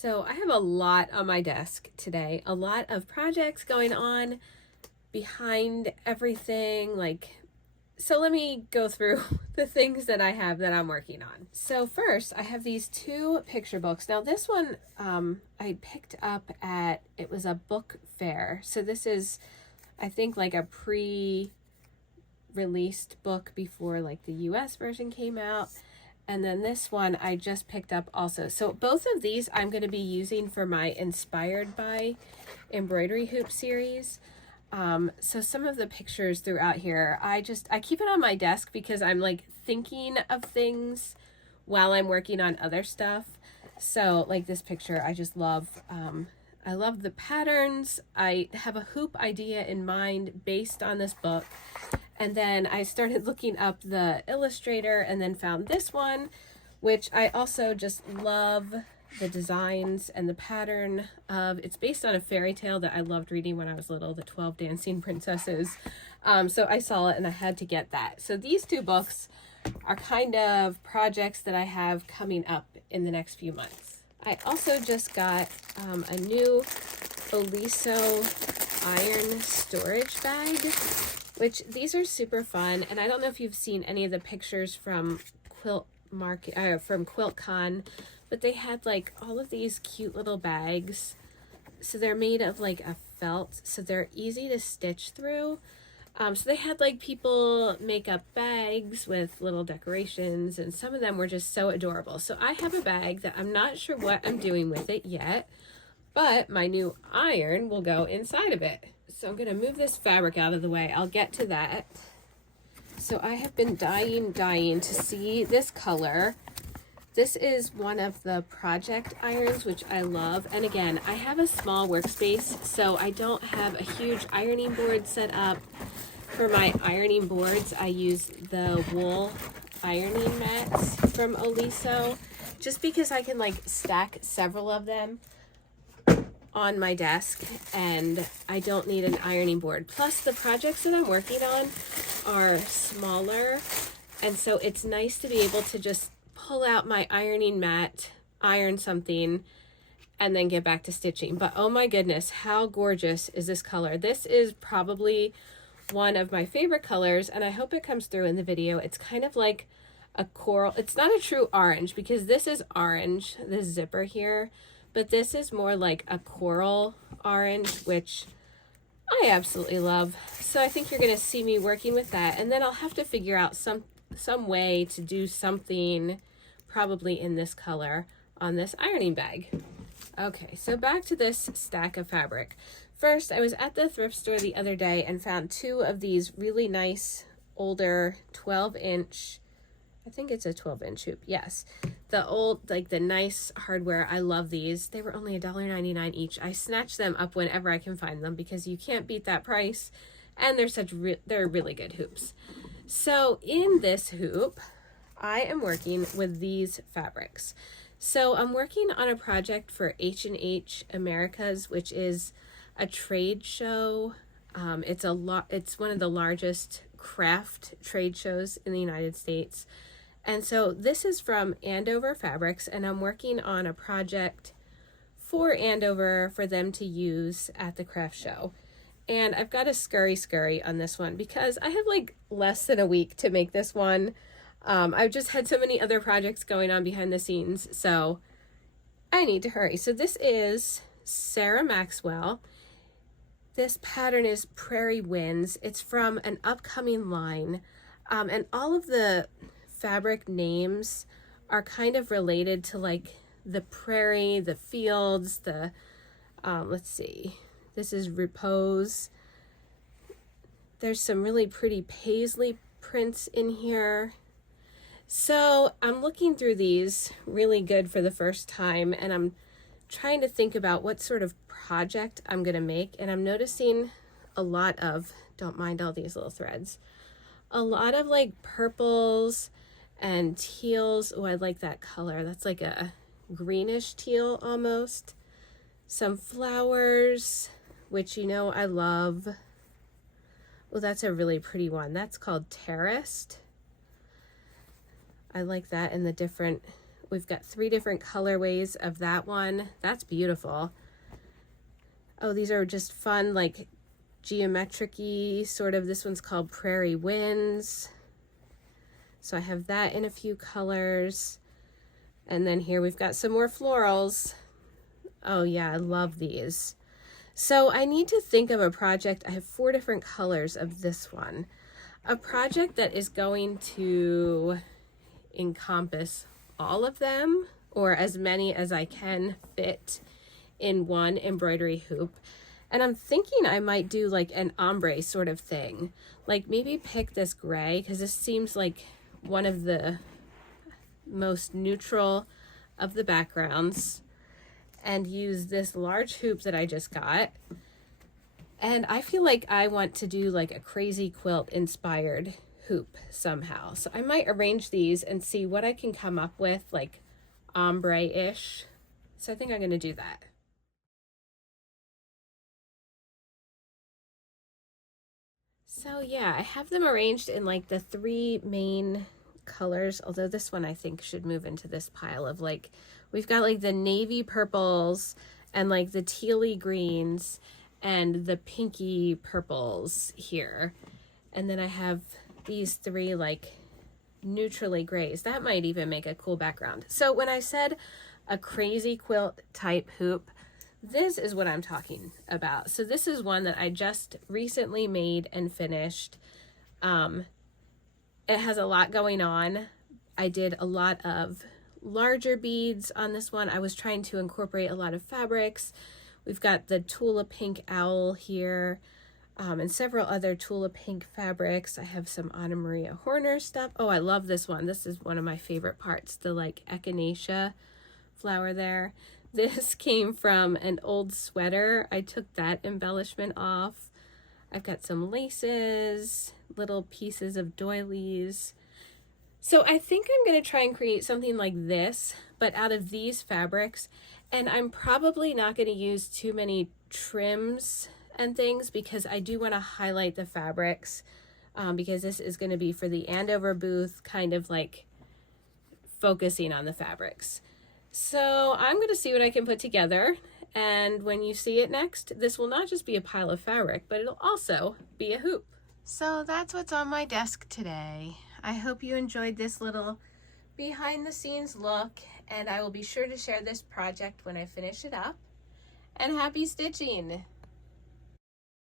So I have a lot on my desk today, a lot of projects going on behind everything. So let me go through the things that I have that I'm working on. So first, I have these two picture books. Now this one I picked up at, it was a book fair. So this is, I think, like a pre-released book before like the US version came out. And then this one I just picked up also. So both of these I'm going to be using for my Inspired by embroidery hoop series. So some of the pictures throughout here, I keep it on my desk because I'm like thinking of things while I'm working on other stuff. So like this picture, I just love, I love the patterns. I have a hoop idea in mind based on this book. And then I started looking up the illustrator and then found this one, which I also just love the designs and the pattern of. It's based on a fairy tale that I loved reading when I was little, the 12 Dancing Princesses. So I saw it and I had to get that. So these two books are kind of projects that I have coming up in the next few months. I also just got a new Oliso iron storage bag, which these are super fun. And I don't know if you've seen any of the pictures from QuiltCon, but they had like all of these cute little bags. So they're made of like a felt, so they're easy to stitch through. So they had like people make up bags with little decorations, and some of them were just so adorable. So I have a bag that I'm not sure what I'm doing with it yet, but my new iron will go inside of it. So I'm going to move this fabric out of the way. I'll get to that. So I have been dying to see this color. This is one of the project irons, which I love. And again, I have a small workspace, so I don't have a huge ironing board set up. For my ironing boards, I use the wool ironing mats from Oliso, just because I can like stack several of them on my desk and I don't need an ironing board. Plus the projects that I'm working on are smaller, and so it's nice to be able to just pull out my ironing mat, iron something, and then get back to stitching. But oh my goodness, how gorgeous is this color? This is probably one of my favorite colors, and I hope it comes through in the video. It's kind of like a coral. It's not a true orange because this is orange, this zipper here, but this is more like a coral orange, which I absolutely love. So I think you're going to see me working with that, and then I'll have to figure out some way to do something probably in this color on this ironing bag. Okay, so back to this stack of fabric. First, I was at the thrift store the other day and found two of these really nice older 12-inch, I think it's a 12-inch hoop. Yes. The old, like the nice hardware. I love these. They were only $1.99 each. I snatch them up whenever I can find them because you can't beat that price. And they're really good hoops. So in this hoop, I am working with these fabrics. So I'm working on a project for H&H Americas, which is a trade show. It's one of the largest craft trade shows in the United States. And so this is from Andover Fabrics, and I'm working on a project for Andover for them to use at the craft show. And I've got a scurry on this one because I have like less than a week to make this one. I've just had so many other projects going on behind the scenes, so I need to hurry. So this is Sarah Maxwell. This pattern is Prairie Winds. It's from an upcoming line, and all of the fabric names are kind of related to like the prairie, the fields, the let's see, this is Repose. There's some really pretty paisley prints in here. So I'm looking through these really good for the first time, and I'm trying to think about what sort of project I'm gonna make, and I'm noticing a lot of, don't mind all these little threads, a lot of like purples and teals. Oh, I like that color. That's like a greenish teal almost. Some flowers, which you know I love. Oh, that's a really pretty one. That's called Terraced. I like that, and the different We've got 3 different colorways of that one. That's beautiful. Oh, these are just fun, like geometric-y sort of. This one's called Prairie Winds. So I have that in a few colors. And then here we've got some more florals. Oh yeah, I love these. So I need to think of a project. I have 4 different colors of this one. A project that is going to encompass all of them, or as many as I can fit in one embroidery hoop. And I'm thinking I might do like an ombre sort of thing. Like maybe pick this gray, because this seems like one of the most neutral of the backgrounds, and use this large hoop that I just got. And I feel like I want to do like a crazy quilt inspired hoop somehow. So I might arrange these and see what I can come up with, like ombre-ish. So I think I'm going to do that. So yeah, I have them arranged in like the 3 main colors, although this one I think should move into this pile of like, we've got like the navy purples and like the tealy greens and the pinky purples here. And then I have these 3 like neutrally grays. That might even make a cool background. So when I said a crazy quilt type hoop, this is what I'm talking about. So this is one that I just recently made and finished. It has a lot going on. I did a lot of larger beads on this one. I was trying to incorporate a lot of fabrics. We've got the Tula Pink owl here, and several other Tula Pink fabrics. I have some Anna Maria Horner stuff. Oh, I love this one. This is one of my favorite parts, the like echinacea flower there. This came from an old sweater. I took that embellishment off. I've got some laces, little pieces of doilies. So I think I'm going to try and create something like this, but out of these fabrics. And I'm probably not going to use too many trims and things, because I do want to highlight the fabrics, because this is going to be for the Andover booth, kind of like focusing on the fabrics. So I'm going to see what I can put together. And when you see it next, this will not just be a pile of fabric, but it'll also be a hoop. So that's what's on my desk today. I hope you enjoyed this little behind the scenes look, and I will be sure to share this project when I finish it up. And happy stitching!